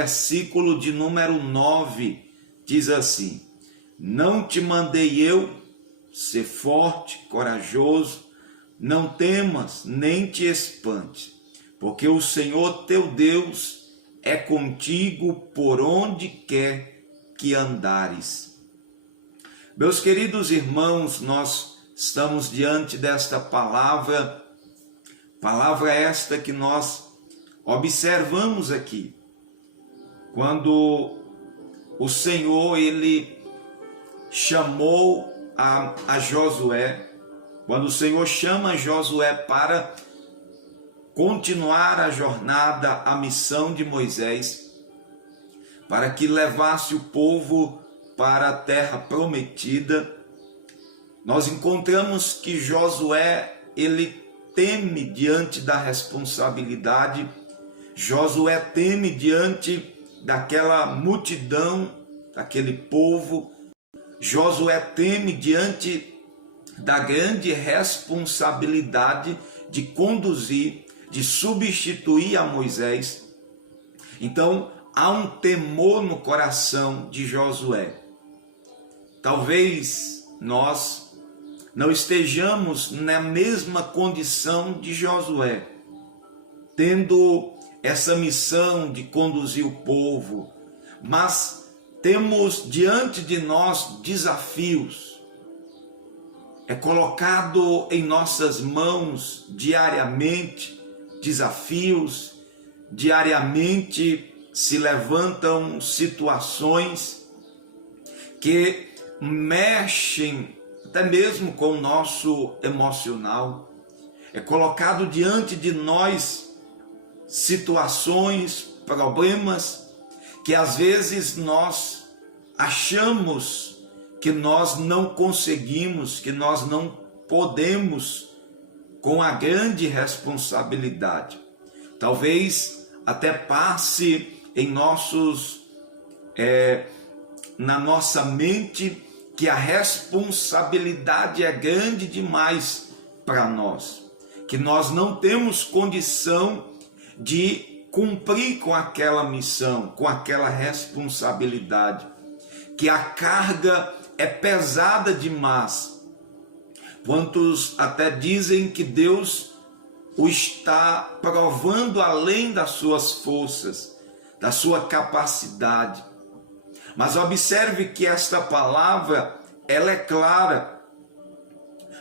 versículo de número 9, diz assim: não te mandei eu ser forte, corajoso, não temas, nem te espantes, porque o Senhor teu Deus é contigo por onde quer que andares. Meus queridos irmãos, nós estamos diante desta palavra esta que nós observamos aqui, quando o Senhor, ele chamou a Josué, quando o Senhor chama Josué para continuar a jornada, a missão de Moisés, para que levasse o povo para a terra prometida, nós encontramos que Josué, ele teme diante da responsabilidade, Josué teme diante daquela multidão, daquele povo, Josué teme diante da grande responsabilidade de conduzir, de substituir a Moisés. Então, há um temor no coração de Josué. Talvez nós não estejamos na mesma condição de Josué, tendo essa missão de conduzir o povo, mas temos diante de nós desafios. É colocado em nossas mãos diariamente desafios, diariamente se levantam situações que mexem até mesmo com o nosso emocional. É colocado diante de nós situações, problemas que às vezes nós achamos que nós não conseguimos, que nós não podemos com a grande responsabilidade. Talvez até passe em na nossa mente que a responsabilidade é grande demais para nós, que nós não temos condição de cumprir com aquela missão, com aquela responsabilidade, que a carga é pesada demais. Quantos até dizem que Deus o está provando além das suas forças, da sua capacidade. Mas observe que esta palavra, ela é clara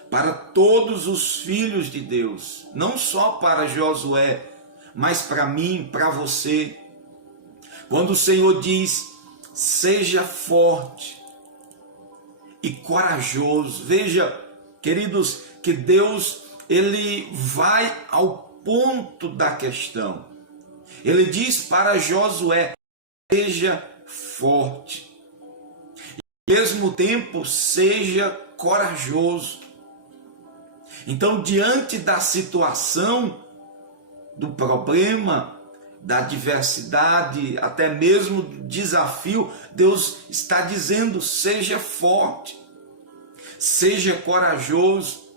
para todos os filhos de Deus, não só para Josué, mas para mim, para você. Quando o Senhor diz: seja forte e corajoso. Veja, queridos, que Deus, ele vai ao ponto da questão. Ele diz para Josué: seja forte, e ao mesmo tempo seja corajoso. Então, diante da situação, do problema, da adversidade, até mesmo do desafio, Deus está dizendo: seja forte, seja corajoso.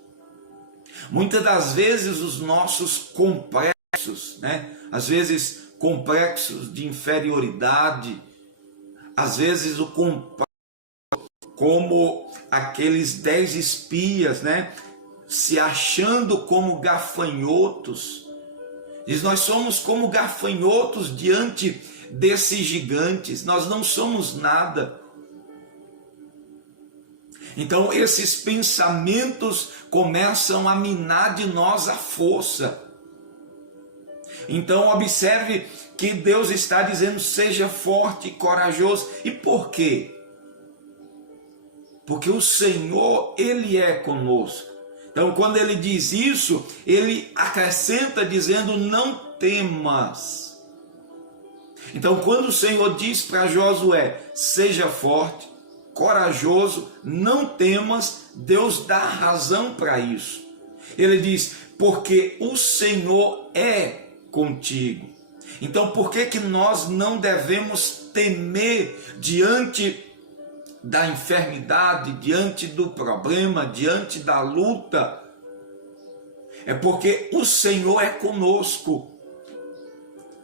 Muitas das vezes os nossos complexos, às vezes complexos de inferioridade, às vezes o complexo como aqueles 10 espias, se achando como gafanhotos. Diz: nós somos como gafanhotos diante desses gigantes, nós não somos nada. Então esses pensamentos começam a minar de nós a força. Então observe que Deus está dizendo: seja forte e corajoso. E por quê? Porque o Senhor, ele é conosco. Então, quando ele diz isso, ele acrescenta dizendo: não temas. Então, quando o Senhor diz para Josué: seja forte, corajoso, não temas, Deus dá razão para isso. Ele diz: porque o Senhor é contigo. Então, por que nós não devemos temer diante da enfermidade, diante do problema, diante da luta? É porque o Senhor é conosco.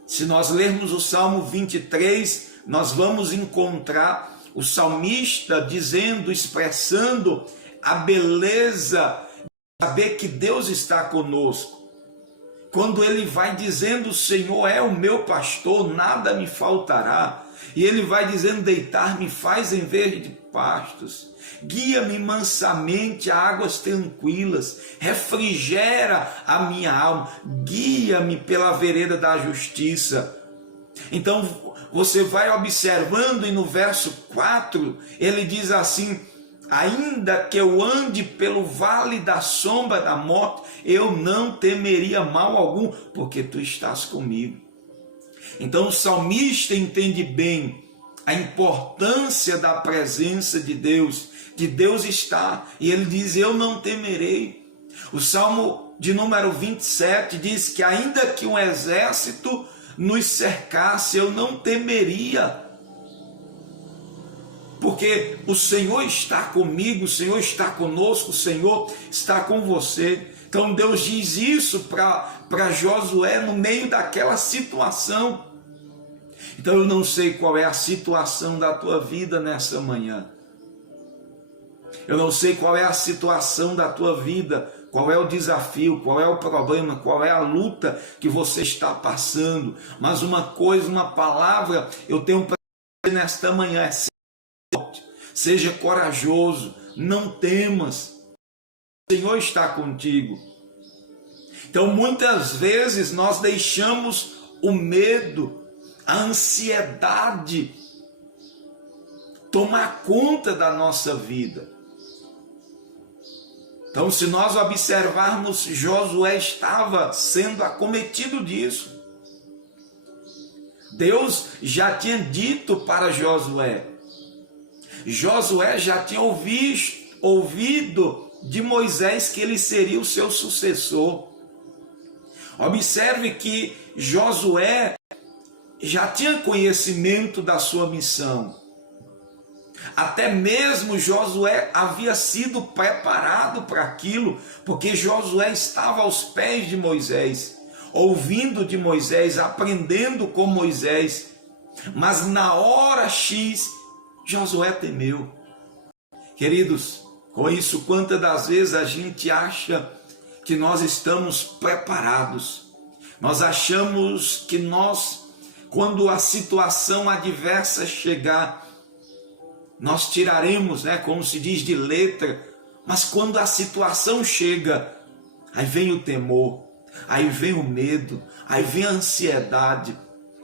Se nós lermos o Salmo 23, nós vamos encontrar o salmista dizendo, expressando a beleza de saber que Deus está conosco. Quando ele vai dizendo, o Senhor é o meu pastor, nada me faltará. E ele vai dizendo, deitar-me faz em verde pastos, guia-me mansamente a águas tranquilas, refrigera a minha alma, guia-me pela vereda da justiça. Então você vai observando, e no verso 4 ele diz assim: ainda que eu ande pelo vale da sombra da morte, eu não temeria mal algum, porque tu estás comigo. Então o salmista entende bem a importância da presença de Deus, que Deus está, e ele diz, eu não temerei. O Salmo de número 27 diz que ainda que um exército nos cercasse, eu não temeria, porque o Senhor está comigo, o Senhor está conosco, o Senhor está com você. Então Deus diz isso para Josué no meio daquela situação. Então eu não sei qual é a situação da tua vida nessa manhã. Eu não sei qual é a situação da tua vida, qual é o desafio, qual é o problema, qual é a luta que você está passando. Mas uma coisa, uma palavra eu tenho para dizer nesta manhã é: seja corajoso, não temas, o Senhor está contigo. Então muitas vezes nós deixamos o medo, a ansiedade tomar conta da nossa vida. Então, se nós observarmos, Josué estava sendo acometido disso. Deus já tinha dito para Josué. Josué já tinha ouvido de Moisés que ele seria o seu sucessor. Observe que Josué já tinha conhecimento da sua missão. Até mesmo Josué havia sido preparado para aquilo, porque Josué estava aos pés de Moisés, ouvindo de Moisés, aprendendo com Moisés. Mas na hora X, Josué temeu. Queridos, com isso, quantas das vezes a gente acha que nós estamos preparados? Nós achamos que nós, quando a situação adversa chegar, nós tiraremos, como se diz, de letra. Mas quando a situação chega, aí vem o temor, aí vem o medo, aí vem a ansiedade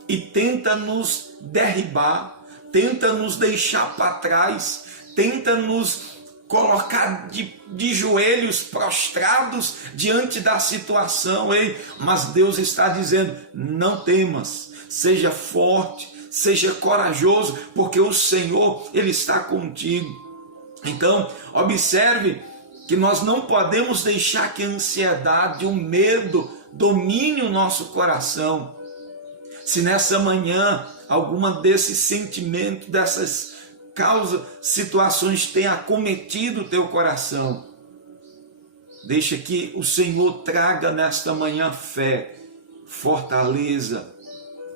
e tenta nos derribar, tenta nos deixar para trás, tenta nos colocar de joelhos prostrados diante da situação. Mas Deus está dizendo, não temas, seja forte, seja corajoso, porque o Senhor, Ele está contigo. Então, observe que nós não podemos deixar que a ansiedade, o medo domine o nosso coração. Se nessa manhã alguma desses sentimentos, dessas causas, situações tenha acometido o teu coração, deixa que o Senhor traga nesta manhã fé, fortaleza,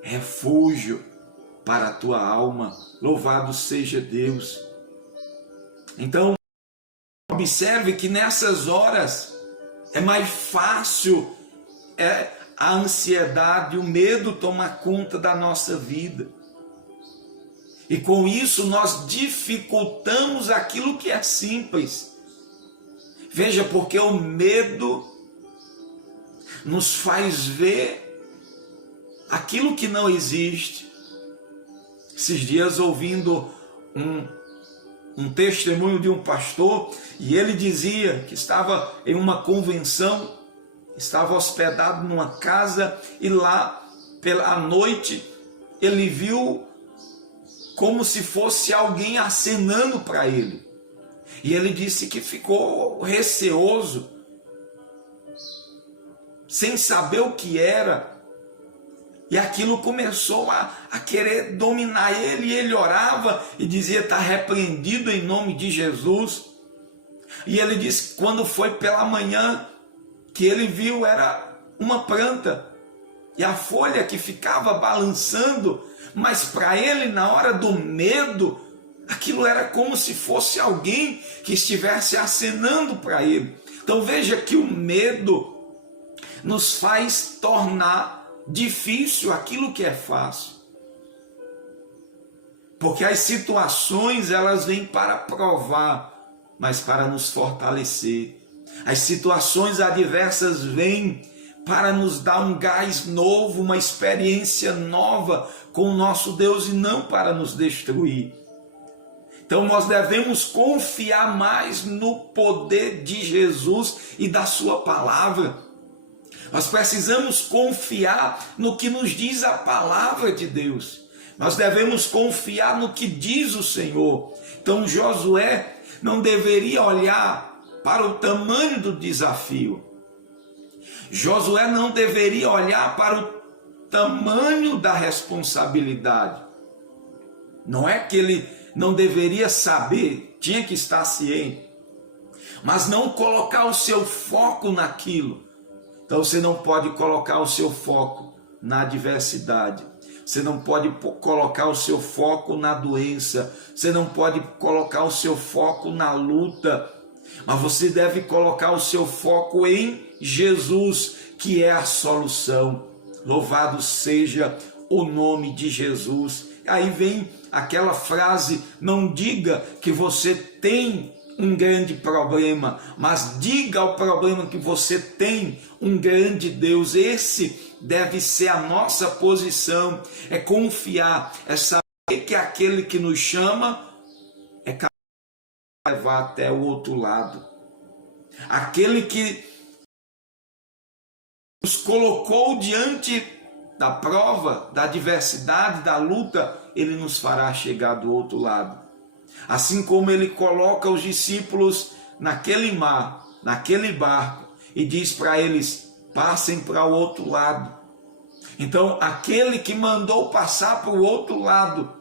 refúgio para a tua alma. Louvado seja Deus. Então, observe que nessas horas é mais fácil a ansiedade, o medo tomar conta da nossa vida. E com isso nós dificultamos aquilo que é simples. Veja, porque o medo nos faz ver aquilo que não existe. Esses dias ouvindo um testemunho de um pastor, e ele dizia que estava em uma convenção, estava hospedado numa casa, e lá pela noite ele viu como se fosse alguém acenando para ele. E ele disse que ficou receoso, sem saber o que era. E aquilo começou a querer dominar ele, e ele orava e dizia, está repreendido em nome de Jesus. E ele disse que quando foi pela manhã, que ele viu era uma planta. e a folha que ficava balançando, mas para ele, na hora do medo, aquilo era como se fosse alguém que estivesse acenando para ele. Então veja que o medo nos faz tornar difícil aquilo que é fácil. Porque as situações, elas vêm para provar, mas para nos fortalecer. As situações adversas vêm para nos dar um gás novo, uma experiência nova com o nosso Deus e não para nos destruir. Então nós devemos confiar mais no poder de Jesus e da sua palavra. Nós precisamos confiar no que nos diz a palavra de Deus. Nós devemos confiar no que diz o Senhor. Então Josué não deveria olhar para o tamanho do desafio. Josué não deveria olhar para o tamanho da responsabilidade. Não é que ele não deveria saber, tinha que estar ciente, mas não colocar o seu foco naquilo. Então você não pode colocar o seu foco na adversidade, você não pode colocar o seu foco na doença, você não pode colocar o seu foco na luta, mas você deve colocar o seu foco em Jesus, que é a solução. Louvado seja o nome de Jesus. Aí vem aquela frase: não diga que você tem um grande problema, mas diga ao problema que você tem um grande Deus. Esse deve ser a nossa posição, é confiar, é saber que aquele que nos chama é capaz de levar até o outro lado. Aquele que nos colocou diante da prova, da adversidade, da luta, ele nos fará chegar do outro lado. Assim como ele coloca os discípulos naquele mar, naquele barco, e diz para eles: passem para o outro lado. Então aquele que mandou passar para o outro lado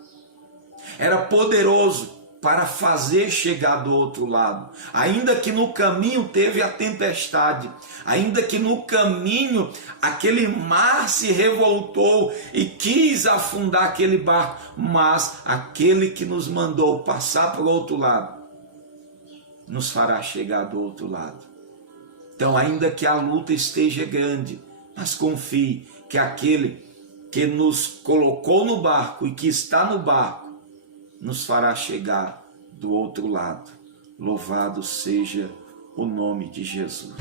era poderoso para fazer chegar do outro lado. Ainda que no caminho teve a tempestade, ainda que no caminho aquele mar se revoltou e quis afundar aquele barco, mas aquele que nos mandou passar para o outro lado nos fará chegar do outro lado. Então, ainda que a luta esteja grande, mas confie que aquele que nos colocou no barco e que está no barco nos fará chegar do outro lado. Louvado seja o nome de Jesus.